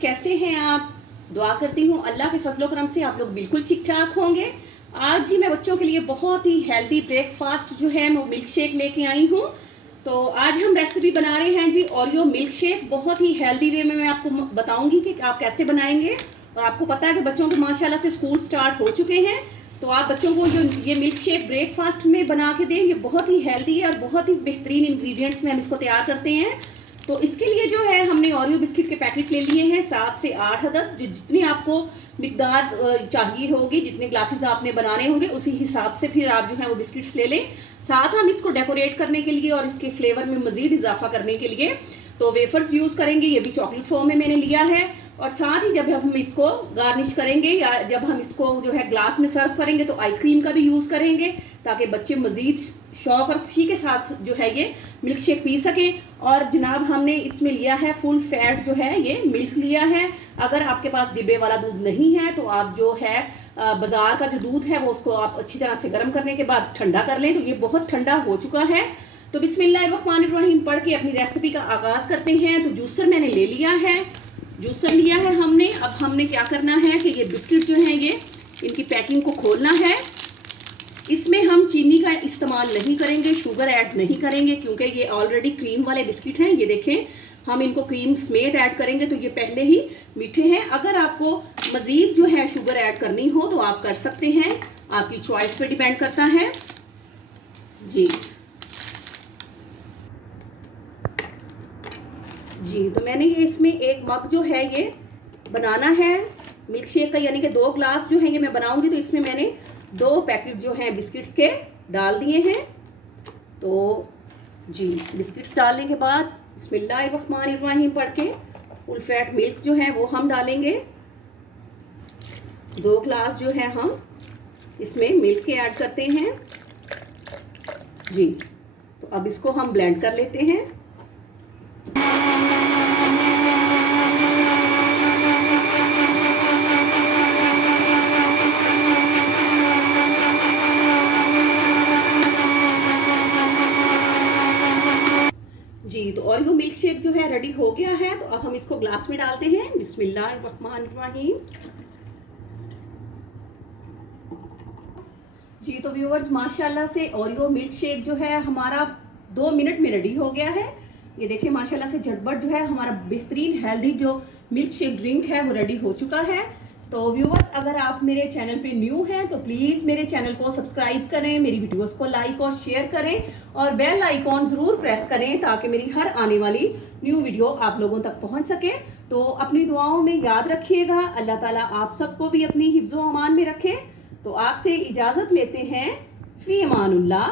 कैसे हैं आप? दुआ करती हूँ अल्लाह के फजलो करम से आप लोग बिल्कुल ठीक ठाक होंगे। आज जी मैं बच्चों के लिए बहुत ही हेल्दी ब्रेकफास्ट जो है मैं मिल्क शेक लेके आई हूँ। तो आज हम रेसिपी बना रहे हैं जी ओरियो मिल्क शेक। बहुत ही हेल्दी वे में मैं आपको बताऊंगी कि आप कैसे बनाएंगे। और आपको पता है कि बच्चों के माशाल्लाह से स्कूल स्टार्ट हो चुके हैं, तो आप बच्चों को जो ये मिल्क शेक ब्रेकफास्ट में बना के दें। ये बहुत ही हेल्दी है और बहुत ही बेहतरीन इंग्रेडिएंट्स में हम इसको तैयार करते हैं। तो इसके लिए जो है हमने ओरियो बिस्किट के पैकेट ले लिए हैं 7 से 8 अदद। जितनी आपको मिकदार चाहिए होगी, जितने ग्लासेस आपने बनाने होंगे उसी हिसाब से फिर आप जो है वो बिस्किट्स ले लें। साथ हम इसको डेकोरेट करने के लिए और इसके फ्लेवर में मजीद इजाफा करने के लिए तो वेफर्स यूज़ करेंगे। ये भी चॉकलेट फॉर्म में मैंने लिया है। और साथ ही जब हम इसको गार्निश करेंगे या जब हम इसको जो है ग्लास में सर्व करेंगे तो आइसक्रीम का भी यूज़ करेंगे, ताकि बच्चे मजीद शौक और खुशी के साथ जो है ये मिल्क शेक पी सकें। और जनाब हमने इसमें लिया है फुल फैट जो है ये मिल्क लिया है। अगर आपके पास डिब्बे वाला दूध नहीं है तो आप जो है बाजार का जो दूध है वो उसको आप अच्छी तरह से गर्म करने के बाद ठंडा कर लें। तो ये बहुत ठंडा हो चुका है। तो बिस्मिल्लाहिर्रहमानिर्रहीम पढ़ के अपनी रेसिपी का आगाज़ करते हैं। तो जूसर मैंने ले लिया है, जूसर लिया है हमने। अब हमने क्या करना है कि ये बिस्किट जो हैं ये इनकी पैकिंग को खोलना है। इसमें हम चीनी का इस्तेमाल नहीं करेंगे, शुगर ऐड नहीं करेंगे, क्योंकि ये ऑलरेडी क्रीम वाले बिस्किट हैं। ये देखें, हम इनको क्रीम समेत ऐड करेंगे तो ये पहले ही मीठे हैं। अगर आपको मज़ीद जो है शुगर ऐड करनी हो तो आप कर सकते हैं, आपकी चॉइस पे डिपेंड करता है जी। तो मैंने ये इसमें एक मग जो है ये बनाना है मिल्क शेक का, यानी कि 2 ग्लास जो है ये मैं बनाऊंगी। तो इसमें मैंने 2 पैकेट जो हैं बिस्किट्स के डाल दिए हैं। तो जी बिस्किट्स डालने के बाद बिस्मिल्लाहिर्रहमानिर्रहीम पढ़ के फुल फैट मिल्क जो है वो हम डालेंगे। 2 ग्लास जो है हम इसमें मिल्क के ऐड करते हैं जी। तो अब इसको हम ब्लेंड कर लेते हैं। जी तो ओरियो मिल्क शेक जो है रेडी हो गया है। तो अब हम इसको ग्लास में डालते हैं। बिस्मिल्लाहिर्रहमानिर्रहीम जी। तो व्यूअर्स माशाल्लाह से ओरियो मिल्क शेक जो है हमारा 2 मिनट में रेडी हो गया है। ये देखिए माशाल्लाह से झटपट जो है हमारा बेहतरीन हेल्दी जो मिल्क शेक ड्रिंक है वो रेडी हो चुका है। तो व्यूअर्स अगर आप मेरे चैनल पे न्यू हैं तो प्लीज़ मेरे चैनल को सब्सक्राइब करें, मेरी वीडियोस को लाइक और शेयर करें और बेल आइकॉन ज़रूर प्रेस करें ताकि मेरी हर आने वाली न्यू वीडियो आप लोगों तक पहुंच सके। तो अपनी दुआओं में याद रखिएगा। अल्लाह ताला आप सबको भी अपनी हिफ्ज़ो अमान में रखे। तो आपसे इजाज़त लेते हैं। फ़ी अमानुल्लाह।